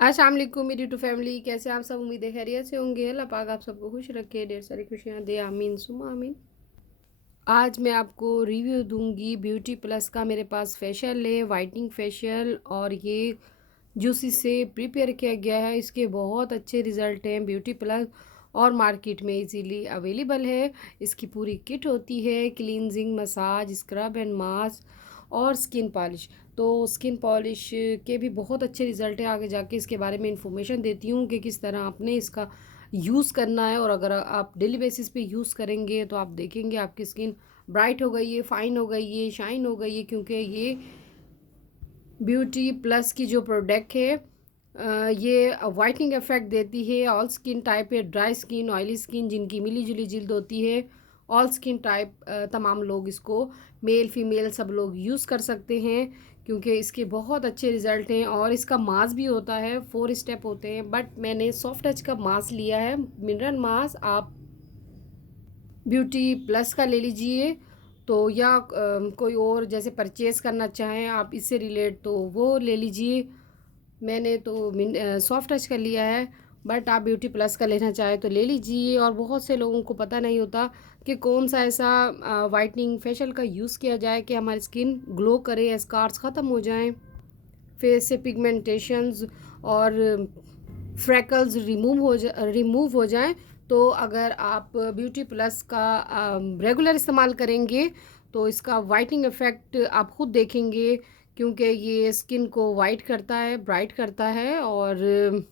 अस्सलाम वालेकुम मेरी यूट्यूब फैमिली, कैसे आप सब? उम्मीद है खैरियत से होंगे। अल्लाह पाक आप सबको खुश रखे, ढेर सारी खुशियाँ दे, आमीन सुम्मा आमीन। आज मैं आपको रिव्यू दूंगी ब्यूटी प्लस का। मेरे पास फेशियल है, वाइटनिंग फेशियल, और ये जूसी से प्रिपेयर किया गया है। इसके बहुत अच्छे रिज़ल्ट हैं ब्यूटी प्लस, और मार्केट में इजीली अवेलेबल है। इसकी पूरी किट होती है, cleansing, massage, scrub and mask और स्किन पॉलिश। तो स्किन पॉलिश के भी बहुत अच्छे रिज़ल्ट हैं। आगे जाके इसके बारे में इंफॉर्मेशन देती हूँ कि किस तरह आपने इसका यूज़ करना है, और अगर आप डेली बेसिस पे यूज़ करेंगे तो आप देखेंगे आपकी स्किन ब्राइट हो गई है, फाइन हो गई है, शाइन हो गई है। क्योंकि ये ब्यूटी प्लस की जो प्रोडक्ट है ये वाइटनिंग इफेक्ट देती है। ऑल स्किन टाइप है, ड्राई स्किन, ऑयली स्किन, जिनकी मिली जुली जिल्द होती है, ऑल स्किन टाइप तमाम लोग इसको, मेल फीमेल सब लोग यूज़ कर सकते हैं। क्योंकि इसके बहुत अच्छे रिज़ल्ट हैं। और इसका मास्क भी होता है, 4 स्टेप होते हैं, बट मैंने सॉफ्ट टच का मास्क लिया है, मिनरल मास्क। आप ब्यूटी प्लस का ले लीजिए, तो या कोई और जैसे परचेज़ करना चाहें आप इससे रिलेट, तो वो ले लीजिए। मैंने तो सॉफ्ट टच का लिया है, बट आप ब्यूटी प्लस का लेना चाहें तो ले लीजिए। और बहुत से लोगों को पता नहीं होता कि कौन सा ऐसा वाइटनिंग फेशियल का यूज़ किया जाए कि हमारी स्किन ग्लो करे, स्कार्स ख़त्म हो जाएं, फेस से पिगमेंटेशंस और फ्रैकल्स रिमूव हो जाएं। तो अगर आप ब्यूटी प्लस का रेगुलर इस्तेमाल करेंगे तो इसका वाइटनिंग इफ़ेक्ट आप खुद देखेंगे। क्योंकि ये स्किन को वाइट करता है, ब्राइट करता है। और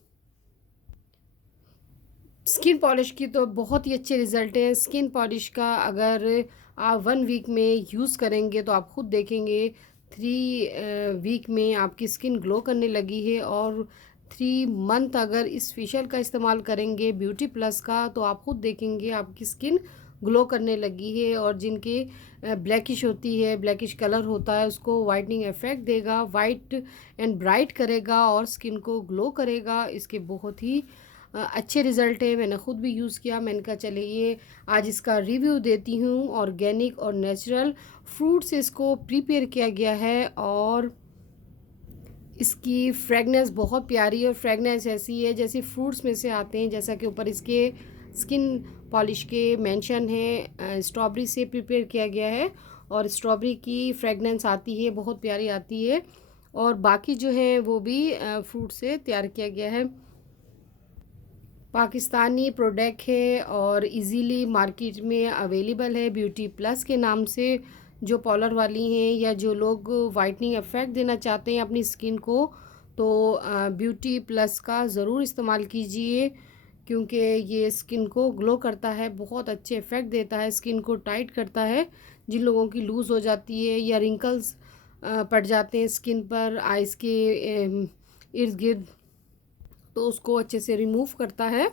स्किन पॉलिश की तो बहुत ही अच्छे रिज़ल्ट हैं। स्किन पॉलिश का अगर आप 1 वीक में यूज़ करेंगे तो आप खुद देखेंगे 3 वीक में आपकी स्किन ग्लो करने लगी है। और 3 मंथ अगर इस फेशियल का इस्तेमाल करेंगे ब्यूटी प्लस का, तो आप खुद देखेंगे आपकी स्किन ग्लो करने लगी है। और जिनके ब्लैकिश होती है, ब्लैकिश कलर होता है, उसको वाइटनिंग इफेक्ट देगा, वाइट एंड ब्राइट करेगा और स्किन को ग्लो करेगा। इसके बहुत ही अच्छे रिज़ल्ट है। मैंने ख़ुद भी यूज़ किया। मैंने कहा चले ये आज इसका रिव्यू देती हूँ। ऑर्गेनिक और नेचुरल फ्रूट से इसको प्रिपेयर किया गया है, और इसकी फ्रेगनेंस बहुत प्यारी है। और फ्रेगनेंस ऐसी है जैसे फ्रूट्स में से आते हैं, जैसा कि ऊपर इसके स्किन पॉलिश के मेंशन है। स्ट्रॉबेरी से प्रिपेयर किया गया है, और स्ट्रॉबेरी की फ्रेगनेंस आती है, बहुत प्यारी आती है। और बाकी जो है वो भी फ्रूट से तैयार किया गया है। पाकिस्तानी प्रोडक्ट है और इजीली मार्केट में अवेलेबल है ब्यूटी प्लस के नाम से। जो पॉलर वाली हैं या जो लोग वाइटनिंग इफेक्ट देना चाहते हैं अपनी स्किन को, तो ब्यूटी प्लस का ज़रूर इस्तेमाल कीजिए। क्योंकि ये स्किन को ग्लो करता है, बहुत अच्छे इफ़ेक्ट देता है, स्किन को टाइट करता है। जिन लोगों की लूज़ हो जाती है या रिंकल्स पड़ जाते हैं स्किन पर, आइज़ के इर्द गिर्द, तो उसको अच्छे से रिमूव करता है।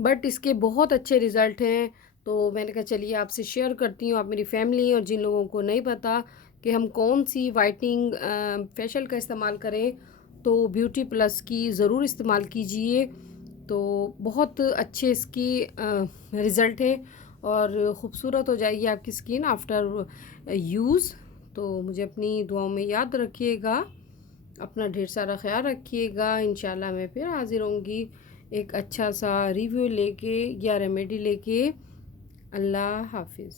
बट इसके बहुत अच्छे रिज़ल्ट हैं। तो मैंने कहा चलिए आपसे शेयर करती हूँ, आप मेरी फैमिली, और जिन लोगों को नहीं पता कि हम कौन सी वाइटनिंग फेशियल का इस्तेमाल करें, तो ब्यूटी प्लस की ज़रूर इस्तेमाल कीजिए। तो बहुत अच्छे इसकी रिज़ल्ट हैं, और ख़ूबसूरत हो जाएगी आपकी स्किन आफ्टर यूज़। तो मुझे अपनी दुआओं में याद रखिएगा, अपना ढेर सारा ख्याल रखिएगा। इंशाल्लाह मैं फिर हाज़िर होंगी एक अच्छा सा रिव्यू लेके या रेमेडी लेके। अल्लाह हाफिज़।